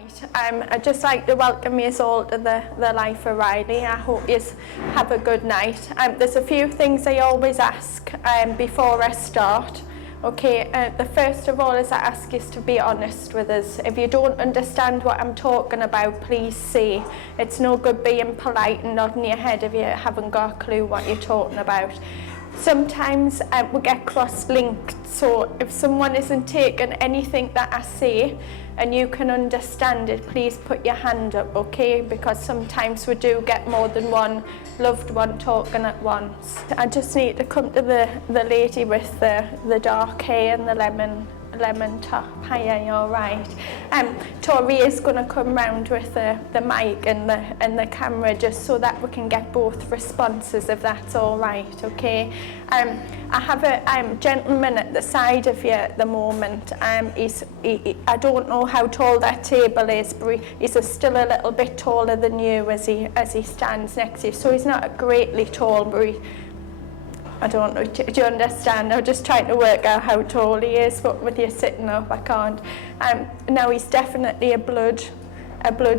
Right, I'd just like to welcome you all to the Life of Riley. I hope you have a good night. There's a few things I always ask before I start. Okay, the first of all is I ask you to be honest with us. If you don't understand what I'm talking about, please say. It's no good being polite and nodding your head if you haven't got a clue what you're talking about. Sometimes we get cross-linked, so if someone isn't taking anything that I say and you can understand it, please put your hand up, okay? Because sometimes we do get more than one loved one talking at once. I just need to come to the lady with the dark hair and the lemon top. Hiya, you all right? Tori is going to come round with the mic and the camera just so that we can get both responses, if that's all right, okay? I have a gentleman at the side of you at the moment. I don't know how tall that table is, but he's still a little bit taller than you as he stands next to you. So he's not greatly tall, but I don't know, do you understand? I'm just trying to work out how tall he is, but with you sitting up, I can't. Now, he's definitely a blood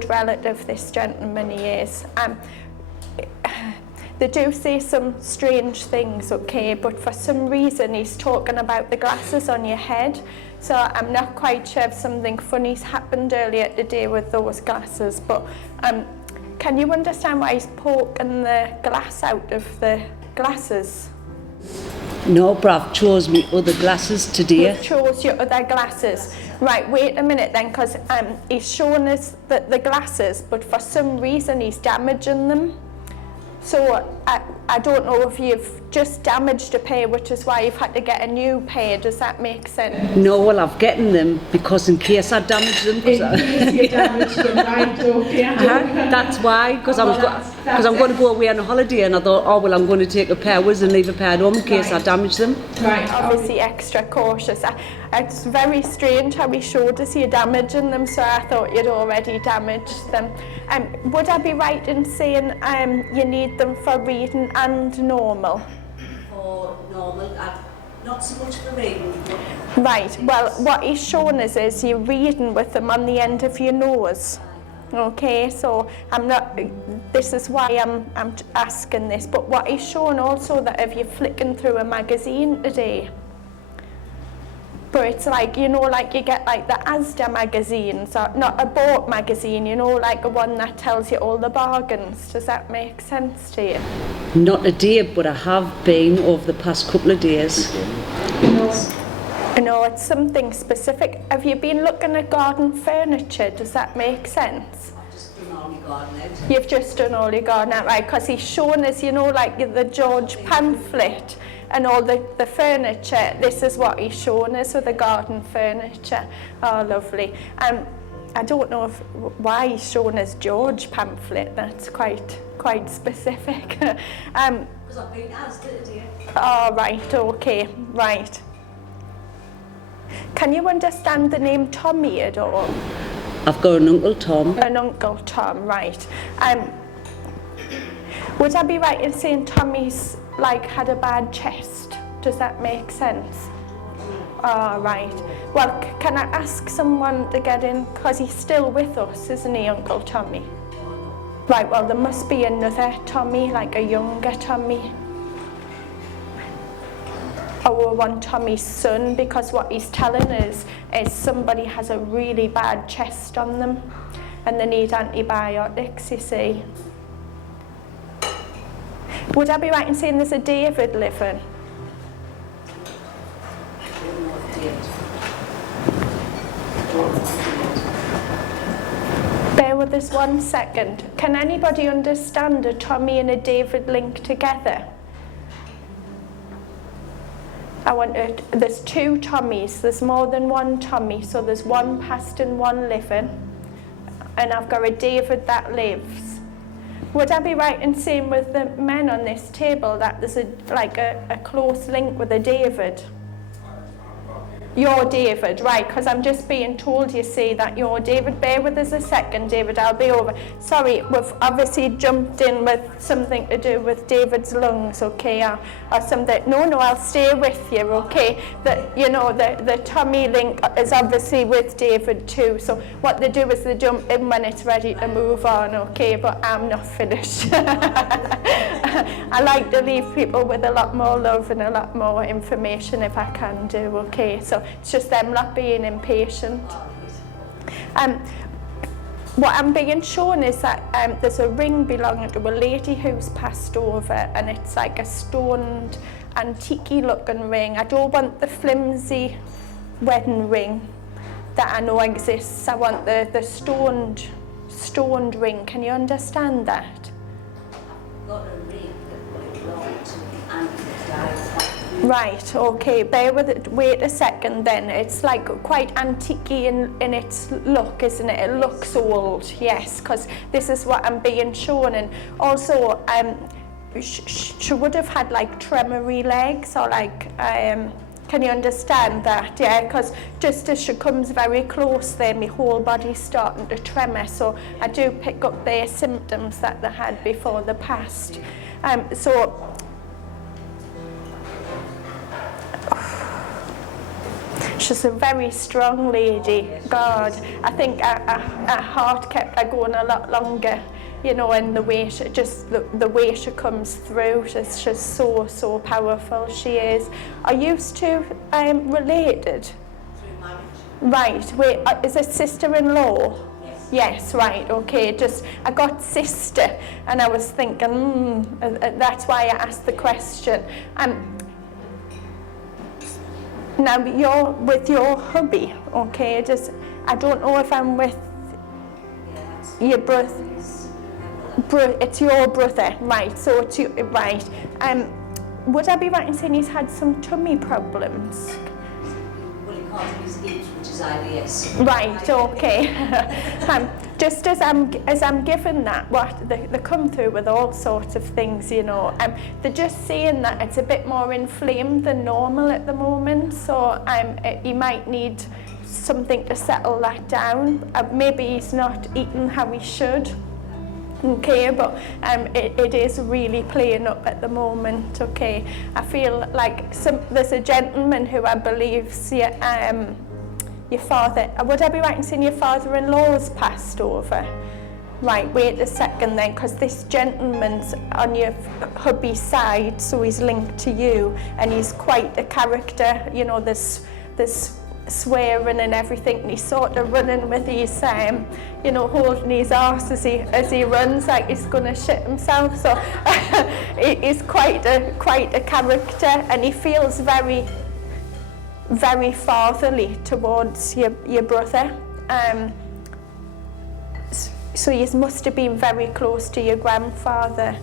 relative, this gentleman, he is. They do say some strange things, okay, but for some reason he's talking about the glasses on your head, so I'm not quite sure if something funny's happened earlier today with those glasses, but can you understand why he's poking the glass out of the glasses? No, but I've chose me other glasses today. You chose your other glasses. Right, wait a minute then, because he's showing us the glasses, but for some reason he's damaging them. So I don't know if you've just damaged a pair, which is why you've had to get a new pair. Does that make sense? No, well, I've gotten them because in case I damage them. In case you damage them, right, okay. That's why, because I'm going to go away on a holiday, and I thought, oh well, I'm going to take a pair with and leave a pair at home in case I damage them. Right. Obviously extra cautious. It's very strange how he showed us you're damaging them, so I thought you'd already damaged them. Would I be right in saying you need them for reading and normal? For normal, not so much for reading. Right, well, what he's showing us is you're reading with them on the end of your nose. Okay, so this is why I'm asking this, but what he's showing also that if you're flicking through a magazine today, but it's like, you know, like you get like the Asda magazines, or not a boat magazine, you know, like a one that tells you all the bargains. Does that make sense to you? Not today, but I have been over the past couple of days. No, it's something specific. Have you been looking at garden furniture? Does that make sense? I've just done all my gardening. You've just done all your gardening, right? Because he's shown us, you know, like the George pamphlet and all the furniture. This is what he's shown us with the garden furniture. Oh, lovely. I don't know why he's shown us George pamphlet. That's quite specific. Because I've been asked it today. Oh, right, okay, right. Can you understand the name Tommy at all? I've got an Uncle Tom. An Uncle Tom, right. Would I be right in saying Tommy's like had a bad chest? Does that make sense? Oh, right. Well, can I ask someone to get in? Because he's still with us, isn't he, Uncle Tommy? Right, well, there must be another Tommy, like a younger Tommy. Or one Tommy's son, because what he's telling us is somebody has a really bad chest on them and they need antibiotics, you see. Would I be right in saying there's a David living? Bear with us 1 second. Can anybody understand a Tommy and a David link together? There's two Tommies, there's more than one Tommy, so there's one past and one living, and I've got a David that lives. Would I be right in saying with the men on this table that there's a close link with a David? You're David, right, because I'm just being told, you see, that you're David. Bear with us a second, David, I'll be over. Sorry, we've obviously jumped in with something to do with David's lungs, okay, or something. No, I'll stay with you, okay. The tummy link is obviously with David too, so what they do is they jump in when it's ready to move on, okay, but I'm not finished. I like to leave people with a lot more love and a lot more information if I can do, okay, so it's just them not being impatient. What I'm being shown is that there's a ring belonging to a lady who's passed over, and it's like a stoned, antique looking ring. I don't want the flimsy wedding ring that I know exists. I want the stoned ring. Can you understand that? Got a ring that belonged to the aunt that died. Right, okay, bear with it, wait a second then. It's like quite antique in its look, isn't it? It looks old, yes, because this is what I'm being shown. And also, she would have had like tremory legs, or like, can you understand that? Yeah, because just as she comes very close there, my whole body's starting to tremor, so I do pick up their symptoms that they had before the past. She's a very strong lady. God, I think her heart kept her going a lot longer, you know, and the way she, just the way she comes through, she's so powerful, she is. Are you two related? Through marriage. Right, wait, is it sister-in-law? Yes. Yes, right, okay, just, I got sister, and I was thinking, that's why I asked the question. Now, you're with your hubby, okay, just, I don't know if I'm with your brother. It's your brother, right, so it's you, right. Would I be right in saying he's had some tummy problems? Well, he can't use it, which is IBS. Right, okay. Just as I'm given that, what they come through with all sorts of things, you know. They're just saying that it's a bit more inflamed than normal at the moment, so you might need something to settle that down. Maybe he's not eating how he should. Okay, but it is really playing up at the moment, okay. I feel like there's a gentleman who I believe's your father, would I be right in saying your father-in-law's passed over? Right, wait a second then, because this gentleman's on your hubby's side, so he's linked to you, and he's quite a character, you know, there's swearing and everything, and he's sort of running with his, you know, holding his arse as he runs like he's going to shit himself, so he's quite a character, and he feels very fatherly towards your brother. So you must have been very close to your grandfather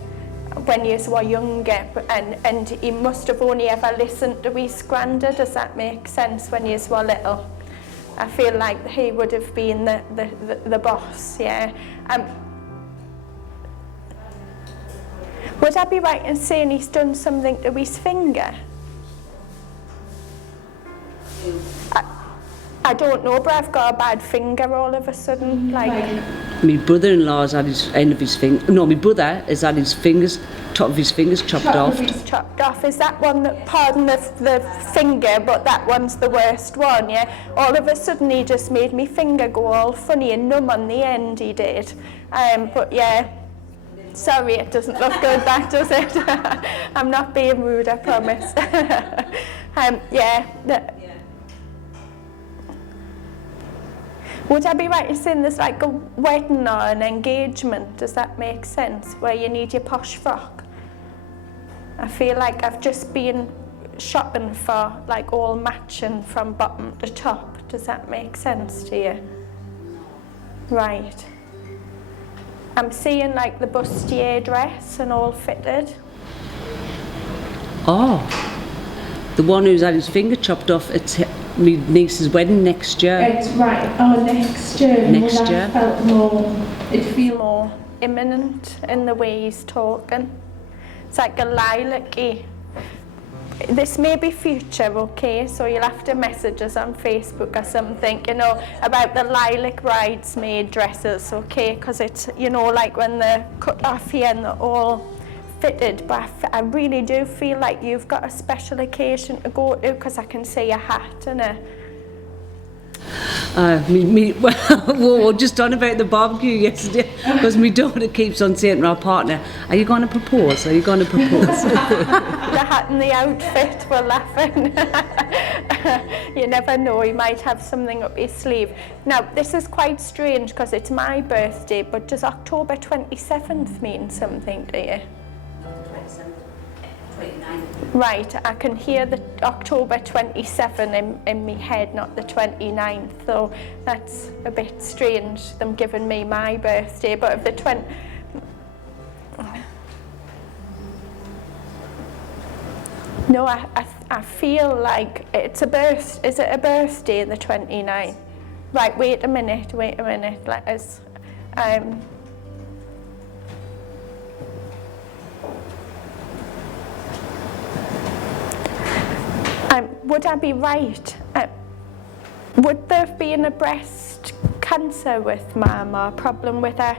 when you were younger, and he must have only ever listened to his granda. Does that make sense? When you were little, I feel like he would have been the boss. Yeah. Would I be right in saying he's done something to his finger? I don't know, but I've got a bad finger all of a sudden. Like, My brother-in-law's had his end of his finger. No, my brother has had his fingers, top of his fingers chopped off. It's chopped off. Is that one that, pardon the finger, but that one's the worst one, yeah? All of a sudden he just made me finger go all funny and numb on the end, he did. But yeah, sorry, it doesn't look good, that, does it? I'm not being rude, I promise. Would I be right in saying there's like a wedding or an engagement, does that make sense, where you need your posh frock? I feel like I've just been shopping for like all matching from bottom to top. Does that make sense to you? Right. I'm seeing like the bustier dress and all fitted. Oh, the one who's had his finger chopped off, it's my niece's wedding next year. It's right. Oh, next year. Next Well, year. I felt more. It feels More imminent in the way he's talking. It's like a lilac-y this may be future, okay, so you'll have to message us on Facebook or something, you know, about the lilac bridesmaid dresses, okay, because it's, you know, like when they're cut off here and they're all fitted, but I really do feel like you've got a special occasion to go to, because I can see a hat and a... Well, we were just on about the barbecue yesterday, because my daughter keeps on saying to our partner, are you going to propose? Are you going to propose? The hat and the outfit, we're laughing. You never know, you might have something up your sleeve. Now, this is quite strange because it's my birthday, but does October 27th mean something to you? 29. Right, I can hear the October 27 in my head, not the 29th, so that's a bit strange, them giving me my birthday, but if the 20... No, I feel like it's a birth. Is it a birthday, the 29th? Right, wait a minute, let us... would I be right? Would there have been a breast cancer with Mum or a problem with her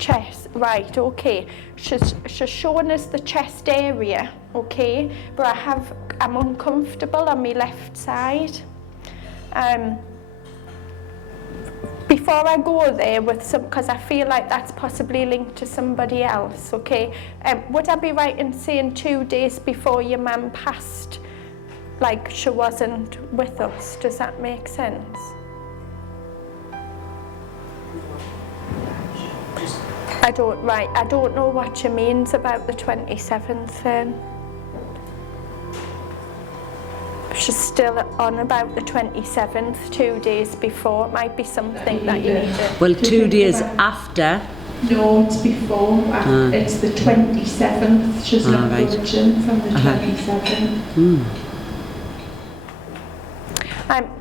chest? Right, okay. She's shown us the chest area, okay, but I'm uncomfortable on my left side. Before I go there with some, because I feel like that's possibly linked to somebody else, okay, would I be right in saying 2 days before your mum passed, like she wasn't with us? Does that make sense? I don't know what she means about the 27th then. She's still on about the 27th, 2 days before. It might be something that you need to... Well, 2 days after. No, it's before. It's the 27th. She's not budging from the 27th.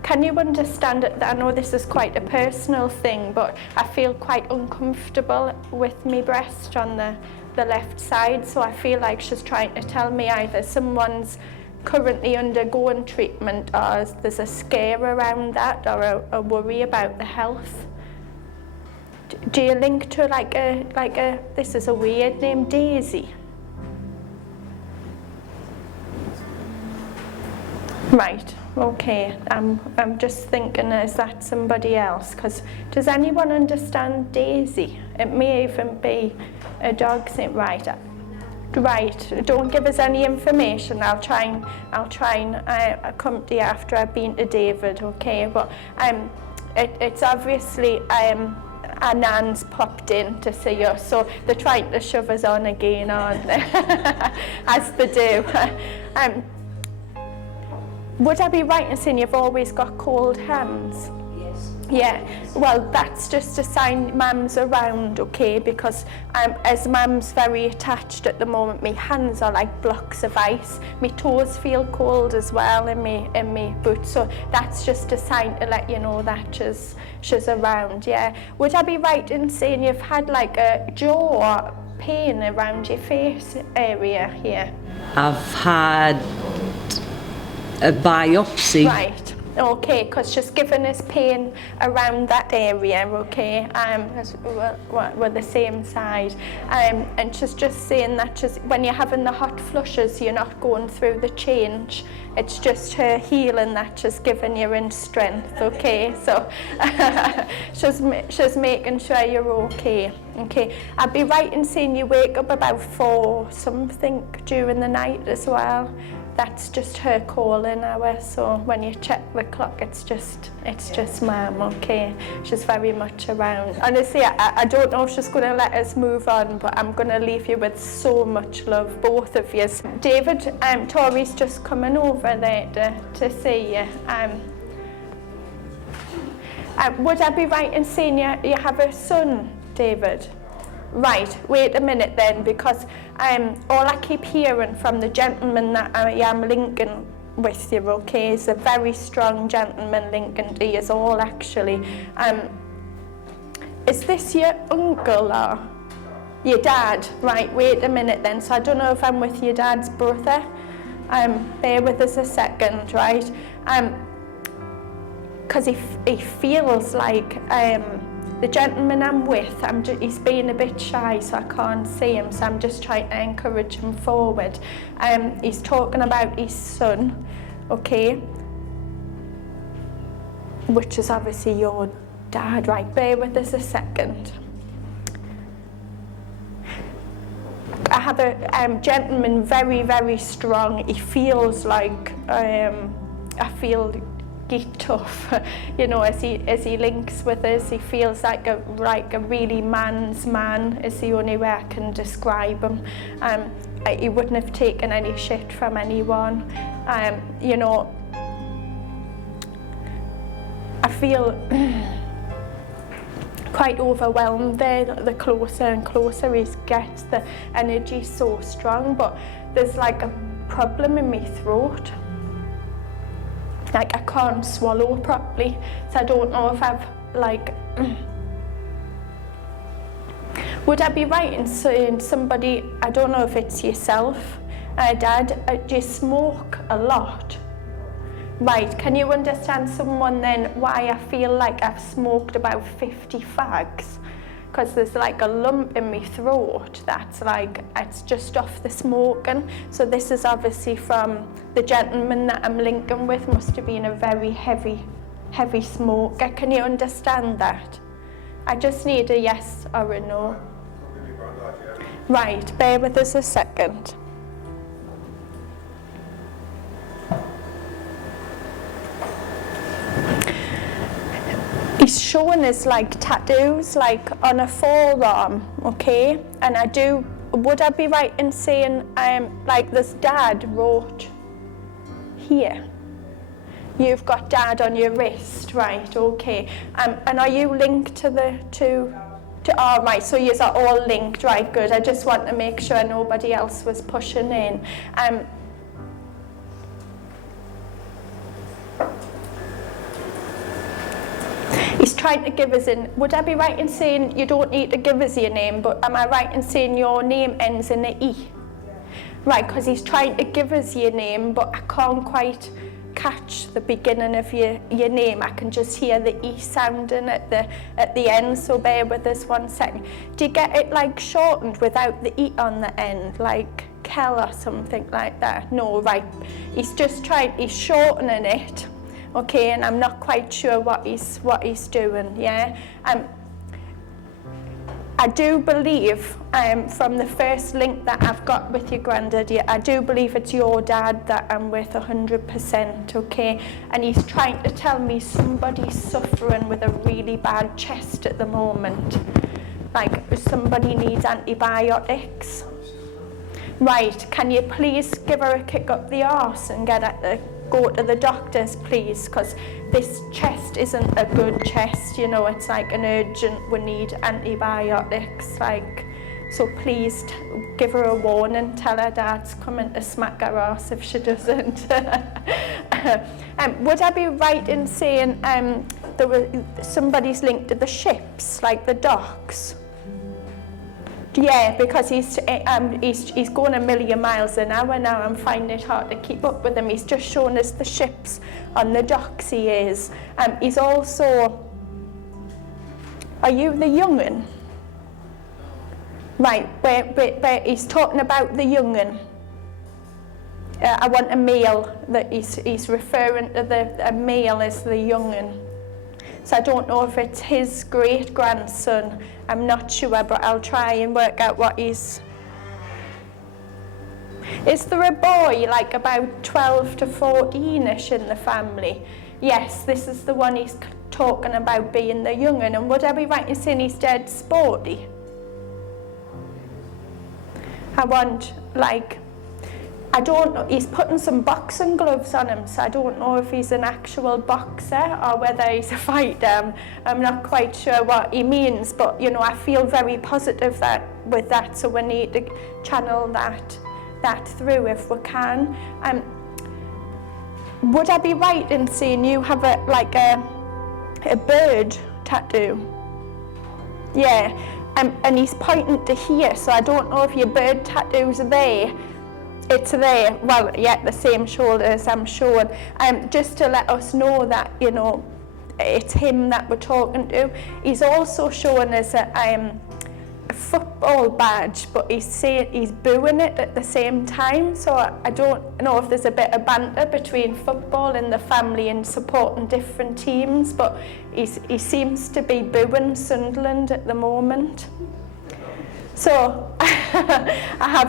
Can you understand it? I know this is quite a personal thing, but I feel quite uncomfortable with my breast on the left side, so I feel like she's trying to tell me either someone's currently undergoing treatment or there's a scare around that or a worry about the health. Do you link to like a this is a weird name, Daisy? Right. Okay, I'm just thinking, is that somebody else? Because does anyone understand Daisy? It may even be a dog's name. Right, don't give us any information. I'll try and come to you after I've been to David, okay? But it's obviously our nan's popped in to see us, so they're trying to shove us on again, aren't they? As they do. Would I be right in saying you've always got cold hands? Yes. Yeah, well, that's just a sign Mum's around, okay, because as Mum's very attached at the moment, my hands are like blocks of ice. My toes feel cold as well in my boots, so that's just a sign to let you know that she's around, yeah. Would I be right in saying you've had like a jaw pain around your face area here? I've had a biopsy. Right, okay, because she's given us pain around that area, okay, we're the same side, and she's just saying that when you're having the hot flushes, you're not going through the change, it's just her healing that she's giving you in strength, okay, so she's making sure you're okay. Okay, I'd be right in saying you wake up about 4 something during the night as well. That's just her calling hour, so when you check the clock, it's just Mum, okay? She's very much around. Honestly, I don't know if she's going to let us move on, but I'm going to leave you with so much love, both of you. David, Tori's just coming over there to see you. Would I be right in saying you have a son, David? Right, wait a minute then, because all I keep hearing from the gentleman that I am linking with you, okay, is a very strong gentleman linking to you all, actually. Is this your uncle or your dad? Right, wait a minute then, so I don't know if I'm with your dad's brother. Bear with us a second, right? Because he feels like the gentleman I'm with, he's being a bit shy, so I can't see him, so I'm just trying to encourage him forward. He's talking about his son, okay, which is obviously your dad, right? Bear with us a second. I have a gentleman very, very strong. He feels like I feel tough, you know, as he links with us. He feels like a really man's man is the only way I can describe him. He wouldn't have taken any shit from anyone. You know, I feel quite overwhelmed there. The closer and closer he gets, the energy's so strong, but there's like a problem in my throat. Like I can't swallow properly, so I don't know if I've like. Would I be right in saying somebody? I don't know if it's yourself, Dad. Do you smoke a lot? Right. Can you understand someone then why I feel like I've smoked about 50 fags? Because there's like a lump in my throat that's like, it's just off the smoking. So this is obviously from the gentleman that I'm linking with, must have been a very heavy smoker. Can you understand that? I just need a yes or a no. Right, bear with us a second. He's showing us like tattoos, like on a forearm, okay? And would I be right in saying, like this dad wrote here? You've got dad on your wrist, right, okay. And are you linked to oh, right, so you are all linked, right, good. I just want to make sure nobody else was pushing in. He's trying to give us would I be right in saying you don't need to give us your name, but am I right in saying your name ends in an E? Yeah. Right, because he's trying to give us your name, but I can't quite catch the beginning of your name. I can just hear the E sounding at the end, so bear with us 1 second. Do you get it like shortened without the E on the end, like Kel or something like that? No, right. He's shortening it. Okay, and I'm not quite sure what he's doing, yeah? I do believe, from the first link that I've got with your granddad, I do believe it's your dad that I'm with 100%, okay? And he's trying to tell me somebody's suffering with a really bad chest at the moment. Like, somebody needs antibiotics. Right, can you please give her a kick up the arse and go to the doctors, please, because this chest isn't a good chest, you know, it's like an urgent, we need antibiotics, like, so please give her a warning, tell her dad's coming to smack her ass if she doesn't. Would I be right in saying somebody's linked to the ships, like the docks? Yeah, because he's going a million miles an hour now. I'm finding it hard to keep up with him. He's just shown us the ships on the docks he is. He's also... Are you the young'un? Right, where he's talking about the young'un. I want a male, that he's referring to a male as the young'un. So I don't know if it's his great-grandson. I'm not sure, but I'll try and work out what he's... Is there a boy, like about 12 to 14-ish in the family? Yes, this is the one he's talking about being the young'un. And would I be right in saying he's dead sporty? I want, like... I don't know, he's putting some boxing gloves on him, so I don't know if he's an actual boxer or whether he's a fighter. I'm not quite sure what he means, but you know, I feel very positive with that, so we need to channel that through if we can. Would I be right in saying you have a bird tattoo? Yeah, and he's pointing to here, so I don't know if your bird tattoo's there. it's there, well, yeah, the same shoulders I'm showing, just to let us know that, you know, it's him that we're talking to. He's also showing us a football badge, but he's saying he's booing it at the same time, so I don't know if there's a bit of banter between football and the family and supporting different teams, but he seems to be booing Sunderland at the moment. So I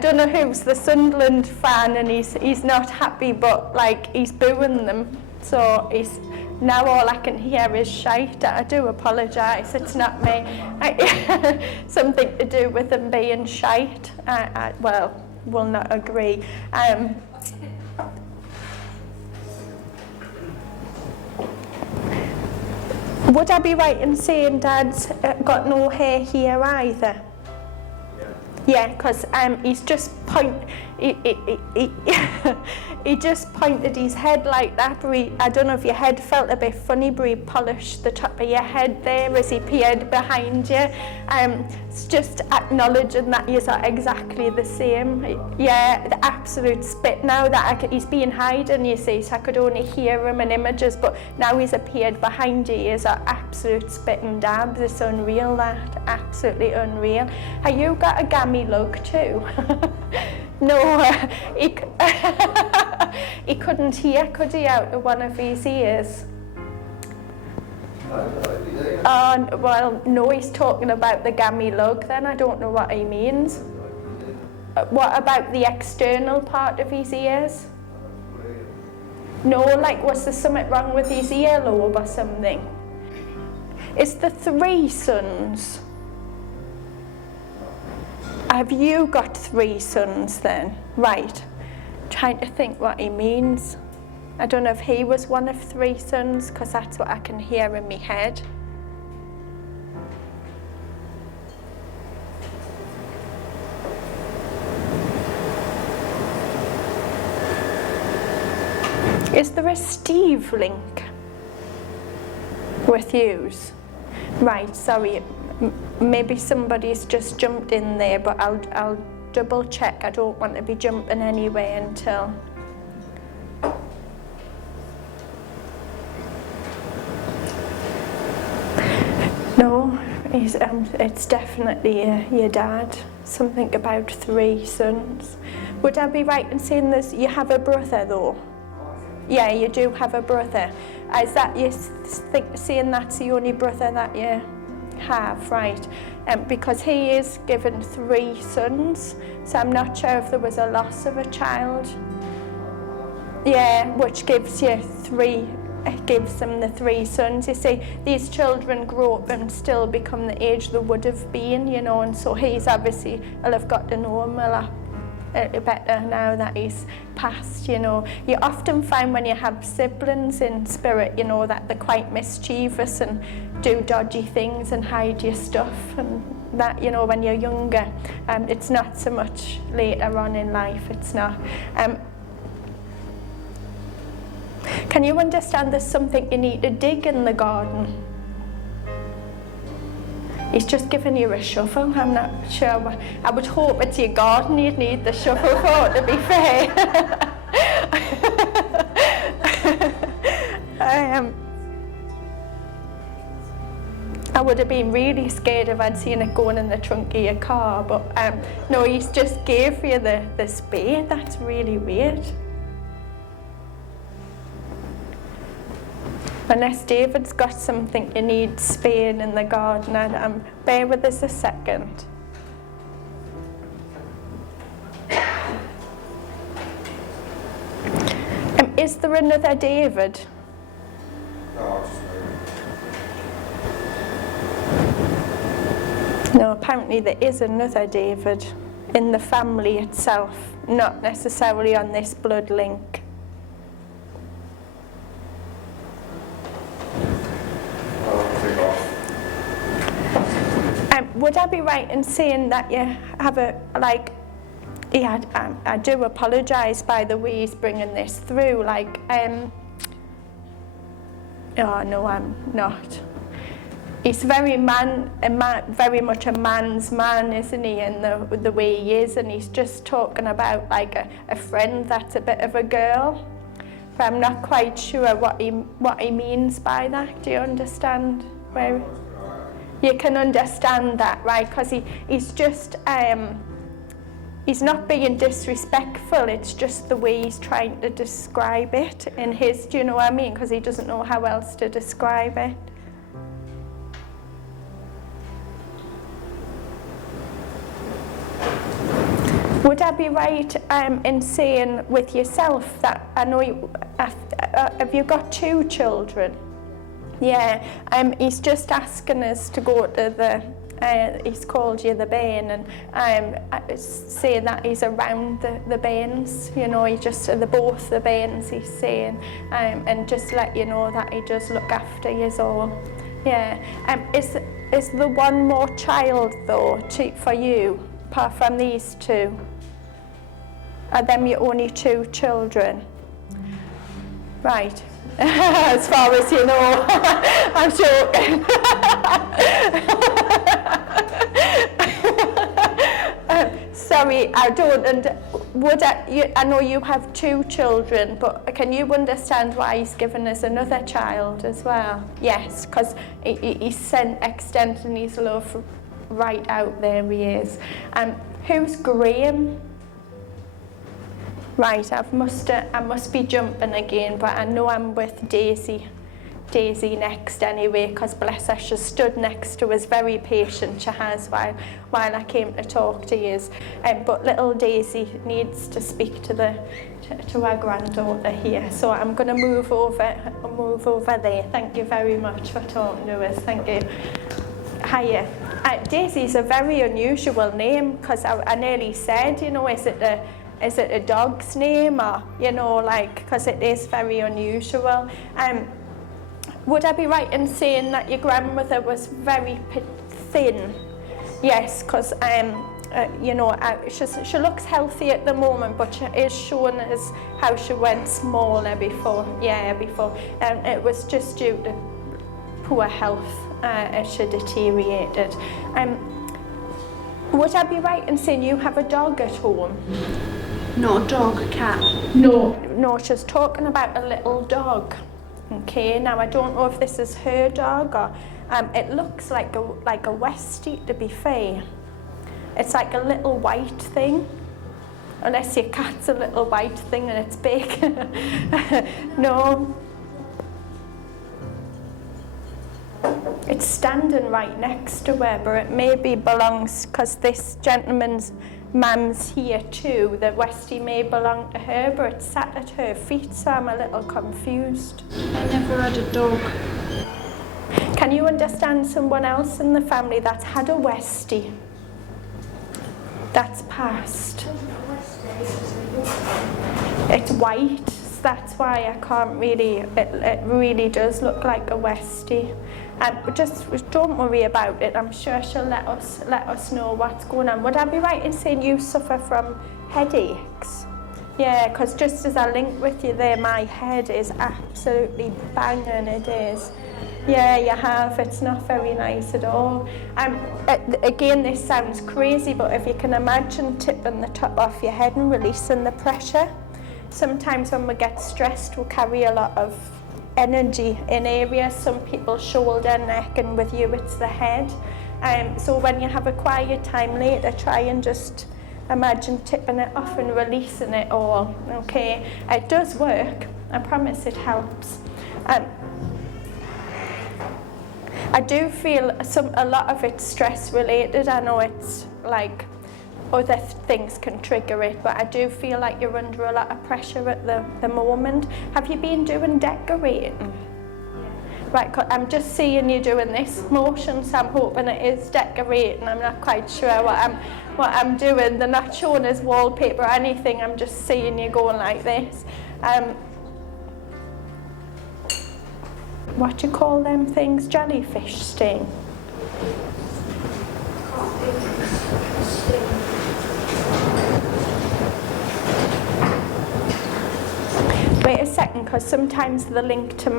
don't know who's the Sunderland fan, and he's not happy, but like he's booing them. So he's now all I can hear is shite. I do apologise. It's not me. Something to do with them being shite. I will not agree. Would I be right in saying Dad's got no hair here either? Yeah, because he's just he just pointed his head like that, but I don't know if your head felt a bit funny, but he polished the top of your head there as he peered behind you. It's just acknowledging that you're exactly the same. Yeah, the absolute spit. Now that he's been hiding, you see, so I could only hear him in images, but now he's appeared behind you. He's an absolute spit and dabs. It's unreal, that. Absolutely unreal. Have you got a gammy lug too? No, he couldn't hear, could he, out of one of his ears? Well, no, he's talking about the gammy lug then. I don't know what he means. What about the external part of his ears? No, like was there something wrong with his earlobe or something? It's the 3 sons. Have you got 3 sons then? Right. Trying to think what he means. I don't know if he was one of 3 sons, because that's what I can hear in my head. Is there a Steve link with yous? Right, sorry. Maybe somebody's just jumped in there, but I'll double check. I don't want to be jumping anyway until. No, it's definitely your dad. Something about 3 sons. Would I be right in saying this? You have a brother though? Yeah, you do have a brother. Is that you saying that's the only brother that you have, right? Because he is given 3 sons, so I'm not sure if there was a loss of a child. Yeah, which gives you 3. It gives them the 3 sons. You see, these children grow up and still become the age they would have been, you know, and so he's obviously will have got to know him a lot better now that he's passed, you know. You often find when you have siblings in spirit, you know, that they're quite mischievous and do dodgy things and hide your stuff and that, you know, when you're younger. It's not so much later on in life, it's not. Can you understand there's something you need to dig in the garden? He's just given you a shovel. I'm not sure. I would hope it's your garden you'd need the shovel for, to be fair. I would have been really scared if I'd seen it going in the trunk of your car, but no, he's just gave you the spade. That's really weird. Unless David's got something you need spaying in the garden, and bear with us a second. Is there another David? No, apparently there is another David in the family itself, not necessarily on this blood link. Would I be right in saying that you have a, like, yeah, I do apologise by the way he's bringing this through, like, oh no, I'm not. he's very very much a man's man, isn't he, in the way he is, and he's just talking about like a friend that's a bit of a girl. But I'm not quite sure what he means by that. Do you understand? Where you can understand that, right? Because he's just he's not being disrespectful. It's just the way he's trying to describe it in his. Do you know what I mean? Because he doesn't know how else to describe it. Would I be right in saying with yourself that I know have you got 2 children? Yeah. He's just asking us to go to the. He's called you the Bain, and saying that he's around the Bains. You know, he just both the Bains. He's saying, and just let you know that he does look after you all. Yeah. Is the one more child though for you, apart from these 2? Are them your only 2 children? Right. As far as you know. I'm joking. Sorry, I don't. And I know you have 2 children, but can you understand why he's given us another child as well? Yes, because he's extending his love right out there. He is. Who's Graham? Right, I must be jumping again, but I know I'm with Daisy next anyway, because bless her, she stood next to us, very patient she has, while I came to talk to you. But little Daisy needs to speak to our granddaughter here, so I'm going to move over there. Thank you very much for talking to us. Thank you. Hiya. Daisy's a very unusual name, because I nearly said, you know, is it a dog's name, or, you know, like, because it is very unusual. Would I be right in saying that your grandmother was very thin? Yes, because you know, she looks healthy at the moment, but she is showing us how she went smaller before. Yeah, before, and it was just due to poor health as she deteriorated. Would I be right in saying you have a dog at home? Not a dog, a cat. No, she's talking about a little dog. Okay, now I don't know if this is her dog or it looks like a Westie, to be fair. It's like a little white thing, unless your cat's a little white thing and it's big. No. It's standing right next to her, but it maybe belongs, because this gentleman's mum's here too, the Westie may belong to her, but it's sat at her feet, so I'm a little confused. I never had a dog. Can you understand someone else in the family that's had a Westie that's passed? It's white, that's why I can't really, it really does look like a Westie. But just don't worry about it. I'm sure she'll let us know what's going on. Would I be right in saying you suffer from headaches? Yeah, because just as I link with you there, my head is absolutely banging, it is. Yeah, you have. It's not very nice at all. Again, this sounds crazy, but if you can imagine tipping the top off your head and releasing the pressure. Sometimes when we get stressed, we carry a lot of energy in areas. Some people shoulder, neck, and with you it's the head. So when you have a quiet time later, try and just imagine tipping it off and releasing it all. Okay, it does work. I promise it helps. I do feel a lot of it's stress related. I know it's like other things can trigger it, but I do feel like you're under a lot of pressure at the moment. Have you been doing decorating? Right, I'm just seeing you doing this motion, so I'm hoping it is decorating. I'm not quite sure what I'm doing. They're not showing us wallpaper or anything. I'm just seeing you going like this. What do you call them things? Jellyfish sting? Wait a second, because sometimes the link to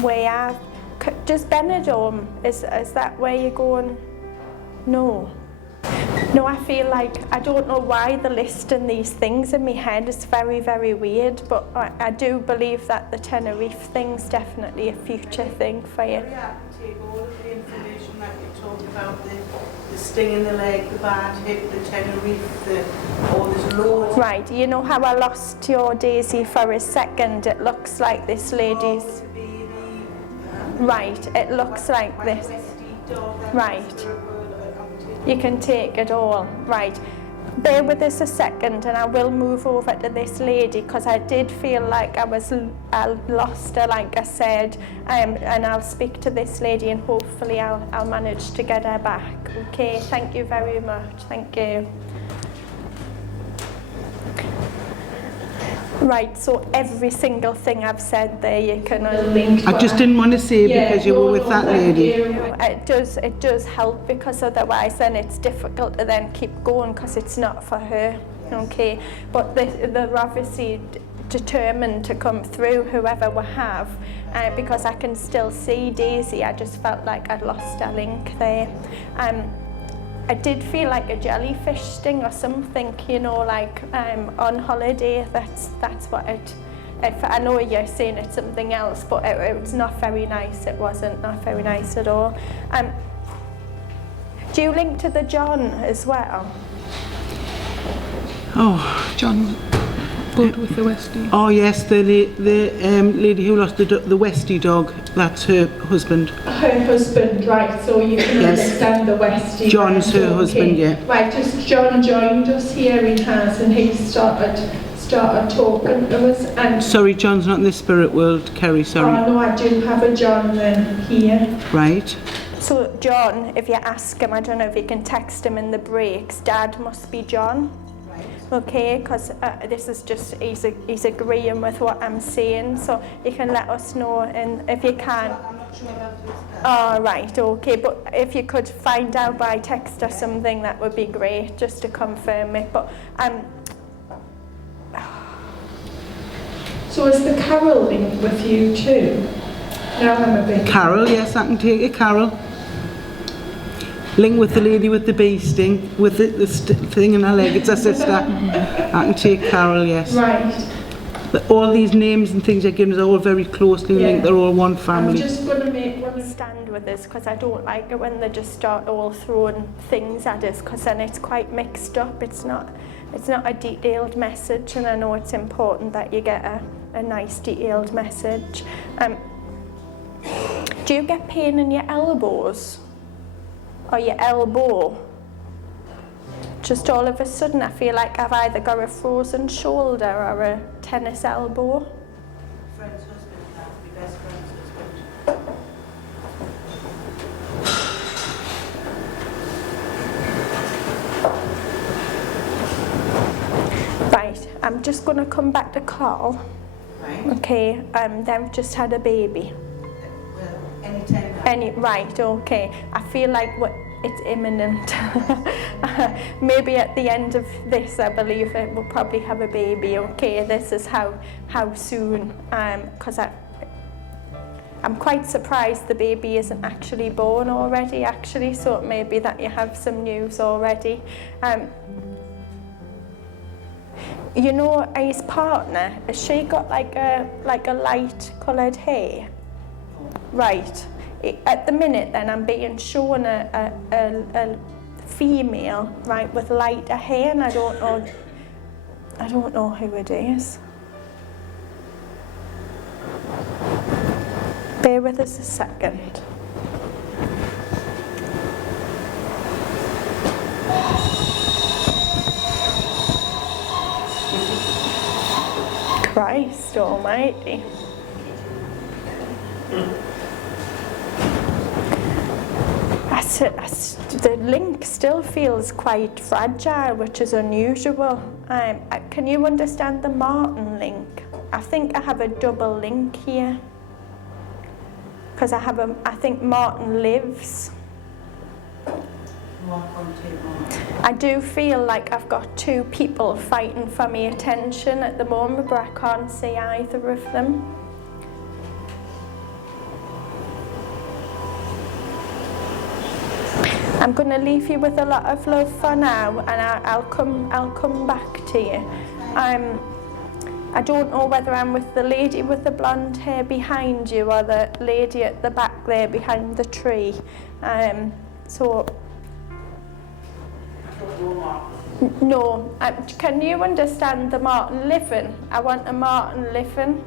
where I've, Just Benidorm, is that where you're going? No. No, I feel like, I don't know why they're listing these things in my head. It's very, very weird, but I do believe that the Tenerife thing's definitely a future thing for you. Yeah, I can take all of the information that you talked about, the sting in the leg, the bad hip, the Tenerife, all this loads. Right, you know how I lost your Daisy for a second? It looks like this lady's... The baby, Right, it looks like this. Right. You can take it all. Right. Bear with us a second and I will move over to this lady because I did feel like I lost her, like I said, and I'll speak to this lady and hopefully I'll manage to get her back. Okay, thank you very much. Thank you. Right, so every single thing I've said there you can link. I just didn't want to say because you were with that lady. It does help because otherwise then it's difficult to then keep going because it's not for her. Okay, but they're obviously determined to come through, whoever we have, because I can still see Daisy. I just felt like I'd lost a link there. I did feel like a jellyfish sting or something, you know, like on holiday. That's what it. I know you're saying it's something else, but it's not very nice. It wasn't not very nice at all. Do you link to the John as well? Oh, John. Good with the Westie. Oh yes, the lady who lost the Westie dog. That's her husband. Her husband, right? So you can understand the Westie. John's right, her husband, yeah. Right, just John joined us here. He has, and he started talking to us. And sorry, John's not in the spirit world, Kerry. Sorry. Oh no, I do have a John then here. Right. So John, if you ask him, I don't know if you can text him in the breaks. Dad must be John. Okay, because this is just, he's agreeing with what I'm saying, so you can let us know, and if you can. I'm not sure about this. Oh, right, okay, but if you could find out by text or something, that would be great, just to confirm it. But So is the Carol linked with you too? Now I'm a bit... Carol, yes, I can take it, Carol. Link with the lady with the bee sting, with the thing in her leg, it's her sister. I can take Carol, yes. Right. But all these names and things you're giving us are all very closely linked, they're all one family. I'm just going to make one stand with this, because I don't like it when they just start all throwing things at us, because then it's quite mixed up. It's not a detailed message, and I know it's important that you get a nice detailed message. Do you get pain in your elbows? Or your elbow? Just all of a sudden I feel like I've either got a frozen shoulder or a tennis elbow. Friend's husband, that would be best friend's husband. Right, I'm just going to come back to Carl. Right. Okay, they've just had a baby. Well, anytime now. Right, okay. I feel like it's imminent. Maybe at the end of this, I believe it will probably have a baby. Okay, this is how soon. Because I'm quite surprised the baby isn't actually born already. Actually, so it may be that you have some news already. You know, his partner, has she got like a light coloured hair? Right. At the minute then I'm being shown a female, right, with lighter hair, and I don't know who it is. Bear with us a second. Christ almighty. The link still feels quite fragile, which is unusual. Can you understand the Martin link? I think I have a double link here. Because I think Martin lives. I do feel like I've got two people fighting for my attention at the moment, but I can't see either of them. I'm going to leave you with a lot of love for now, and I'll come back to you. I don't know whether I'm with the lady with the blonde hair behind you or the lady at the back there behind the tree. So no, can you understand the Martin living? I want a Martin living.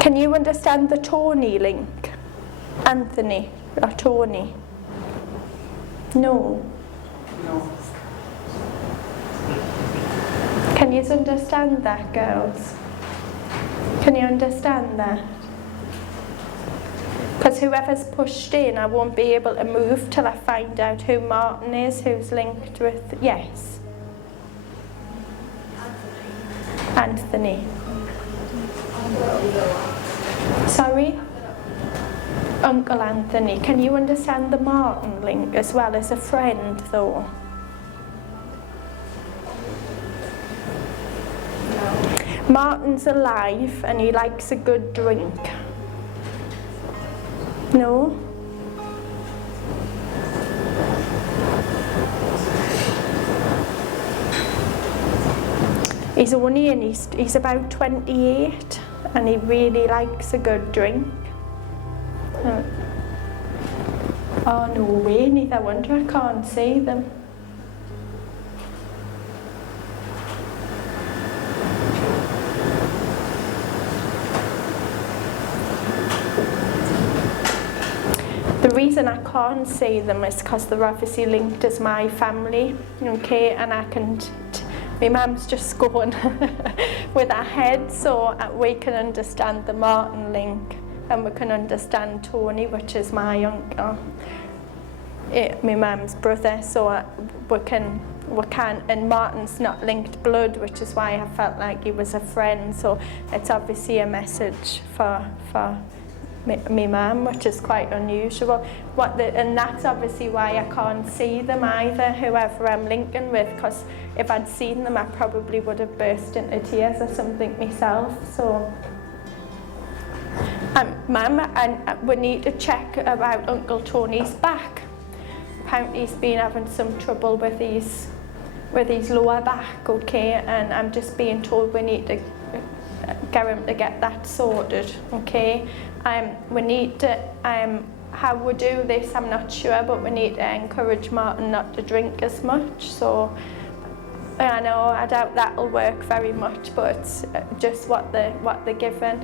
Can you understand the Tony link? Anthony or Tony? No. No. Can you understand that, girls? Can you understand that? Because whoever's pushed in, I won't be able to move till I find out who Martin is, who's linked with, yes. Anthony. Sorry? Uncle Anthony. Can you understand the Martin link as well as a friend, though? Martin's alive and he likes a good drink. No? He's only in, he's about 28 and he really likes a good drink. Oh, no way, neither wonder I can't see them. The reason I can't see them is because they're obviously linked as my family, okay, and I can, my mum's just going with her head, so we can understand the Martin link and we can understand Tony, which is my uncle, my mum's brother, so we can, and Martin's not linked blood, which is why I felt like he was a friend, so it's obviously a message for my mum, which is quite unusual. And that's obviously why I can't see them either, whoever I'm linking with, because if I'd seen them I probably would have burst into tears or something myself. So Mum, and we need to check about Uncle Tony's back. Apparently he's been having some trouble with his lower back, okay, and I'm just being told we need to get him to get that sorted, okay. We need to, how we do this I'm not sure, but we need to encourage Martin not to drink as much, so I know I doubt that'll work very much, but it's just what they're given.